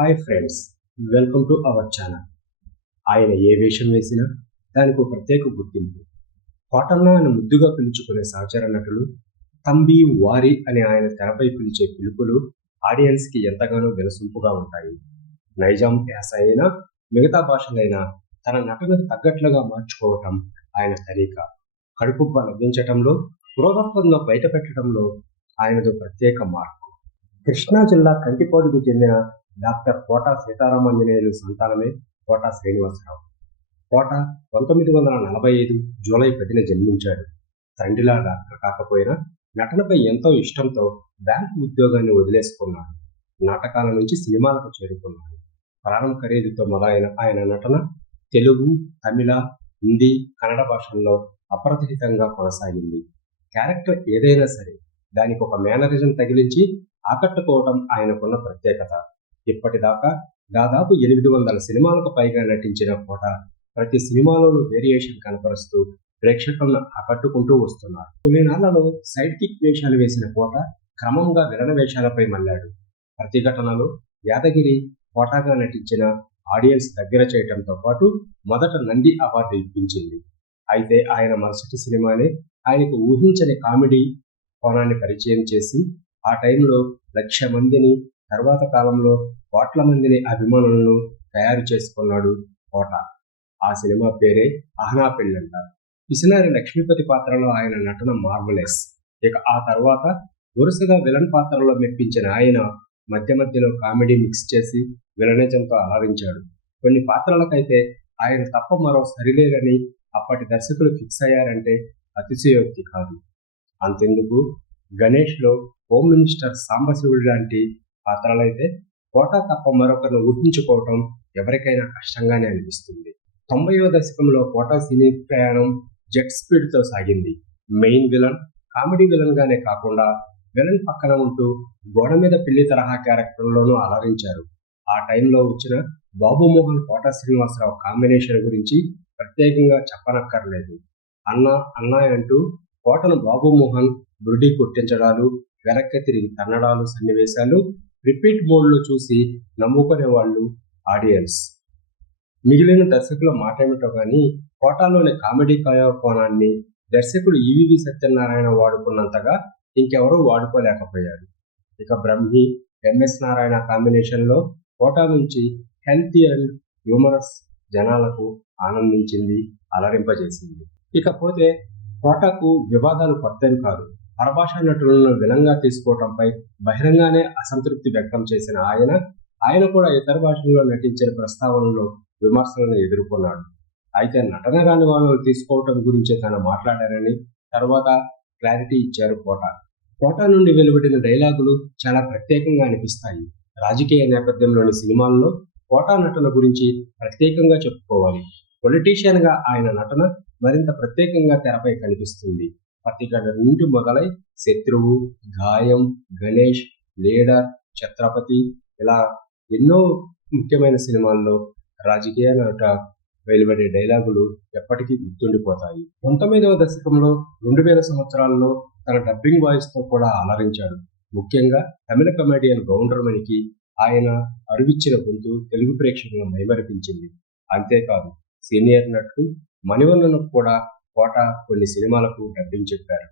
Hi friends, welcome to our channel. ఆయన ఏ వేషం వేసినా దానికి ఒక ప్రత్యేక గుర్తింపు. కోటన్న అని ముద్దుగా పిలుచుకునే సహచర నటులు, తంబి, వారి అని ఆయన తెరపై పిలిచే పిలుపులు ఆడియన్స్కి ఎంతగానో వినసొంపుగా ఉంటాయి. నైజాం యాస అయినా మిగతా భాషలైనా తన నటనకు తగ్గట్లుగా మార్చుకోవటం ఆయన తరీక. కడుపుబ్బ నవ్వించటంలో, క్రోధత్వంలో బయట పెట్టడంలో ఆయనదో ప్రత్యేక మార్కు. కృష్ణా జిల్లా కంకిపాడుకు చెందిన డాక్టర్ కోట సీతారామాంజనేయులు సంతానమే కోట శ్రీనివాసరావు. కోట 1945 జూలై 10న జన్మించాడు. తండ్రిలా డాక్టర్ కాకపోయినా నటనపై ఎంతో ఇష్టంతో బ్యాంకు ఉద్యోగాన్ని వదిలేసుకున్నాడు. నాటకాల నుంచి సినిమాలకు చేరుకున్నాడు. ప్రాణం ఖరీదుతో మొదలైన ఆయన నటన తెలుగు, తమిళ, హిందీ, కన్నడ భాషల్లో అప్రతిహితంగా కొనసాగింది. క్యారెక్టర్ ఏదైనా సరే దానికి ఒక మేనరిజం తగిలించి ఆకట్టుకోవడం ఆయనకున్న ప్రత్యేకత. ఇప్పటిదాకా దాదాపు 800 సినిమాలకు పైగా నటించిన కోట ప్రతి సినిమాలోనూ వేరియేషన్ కనపరుస్తూ ప్రేక్షకులను ఆకట్టుకుంటూ వస్తున్నారు. కొన్నినాళ్లలో సైడ్ కిక్ వేషాలు వేసిన కోట క్రమంగా విలన వేషాలపై మళ్ళాడు. ప్రతిఘటనలో యాదగిరి కోటగా నటించిన ఆడియన్స్ దగ్గర చేయడంతో పాటు మొదట నంది అవార్డు ఇప్పించింది. అయితే ఆయన మరుసటి సినిమానే ఆయనకు ఊహించని కామెడీ కోణాన్ని పరిచయం చేసి ఆ టైంలో 1,00,000 మందిని, తర్వాత కాలంలో కోట్ల మందిని అభిమానులను తయారు చేసుకున్నాడు కోట. ఆ సినిమా పేరే ఆహనా పెళ్ళంట. పిసినారి లక్ష్మీపతి పాత్రలో ఆయన నటన మార్వలెస్. ఇక ఆ తర్వాత వరుసగా విలన్ పాత్రలో మెప్పించిన ఆయన మధ్య మధ్యలో కామెడీ మిక్స్ చేసి విలనిజంతో అలరించాడు. కొన్ని పాత్రలకైతే ఆయన తప్ప మరో సరిలేరని అప్పటి దర్శకులు ఫిక్స్ అయ్యారంటే అతిశయోక్తి కాదు. అంతెందుకు, గణేష్లో హోమ్ మినిస్టర్ సాంబశివుడి లాంటి పాత్రలైతే కోట తప్ప మరొకరిని ఊహించుకోవటం ఎవరికైనా కష్టంగానే అనిపిస్తుంది. 90వ దశకంలో కోట సినీ ప్రయాణం జెట్ స్పీడ్తో సాగింది. మెయిన్ విలన్, కామెడీ విలన్ గానే కాకుండా విలన్ పక్కన ఉంటూ గోడ మీద పిల్లి తరహా క్యారెక్టర్లోనూ అలరించారు. ఆ టైంలో వచ్చిన బాబు మోహన్ కోట శ్రీనివాసరావు కాంబినేషన్ గురించి ప్రత్యేకంగా చెప్పనక్కర్లేదు. అన్నా అన్నా అంటూ కోటను బాబు మోహన్ బురుడి కొట్టించడాలు, వెనక్కి తిరిగి తన్నడాలు సన్నివేశాలు రిపీట్ మోడ్లో చూసి నమ్ముకునే వాళ్ళు ఆడియన్స్. మిగిలిన దర్శకుల మాటేమిటో కానీ కోటాలోని కామెడీ కోణాన్ని దర్శకుడు ఈవీవి సత్యనారాయణ వాడుకున్నంతగా ఇంకెవరూ వాడుకోలేకపోయారు. ఇక బ్రహ్మి, ఎంఎస్ నారాయణ కాంబినేషన్లో కోటా నుంచి హెల్తీ అండ్ హ్యూమరస్ జనాలకు ఆనందించింది, అలరింపజేసింది. ఇకపోతే కోటాకు వివాదాలు కొత్తవి కాదు. పరభాషా నటులను విలంగా తీసుకోవడంపై బహిరంగానే అసంతృప్తి వ్యక్తం చేసిన ఆయన కూడా ఇతర భాషల్లో నటించిన ప్రస్తావనలో విమర్శలను ఎదుర్కొన్నాడు. అయితే నటన రాని వాళ్ళను తీసుకోవటం గురించి తాను మాట్లాడారని తర్వాత క్లారిటీ ఇచ్చారు కోట. కోట నుండి వెలువడిన డైలాగులు చాలా ప్రత్యేకంగా అనిపిస్తాయి. రాజకీయ నేపథ్యంలోని సినిమాల్లో కోట నటన గురించి ప్రత్యేకంగా చెప్పుకోవాలి. పొలిటీషియన్గా ఆయన నటన మరింత ప్రత్యేకంగా తెరపై కనిపిస్తుంది. ప్రతిఘటన నుండి మొదలై శత్రువు, గాయం, గణేష్, లీడర్, ఛత్రపతి ఇలా ఎన్నో ముఖ్యమైన సినిమాల్లో రాజకీయ నట వెలువడే డైలాగులు ఎప్పటికీ గుర్తుండిపోతాయి. 19వ దశకంలో 2000 సంవత్సరాల్లో తన డబ్బింగ్ వాయిస్తో కూడా అలరించాడు. ముఖ్యంగా తమిళ కమెడియన్ గౌండర్మణికి ఆయన అరువిచ్చిన గొంతు తెలుగు ప్రేక్షకులను మైమరిపించింది. అంతేకాదు సీనియర్ నటుడు మణివన్నన్కు కూడా కోట కొన్ని సినిమాలకు డబ్బింగ్ చెప్పారు.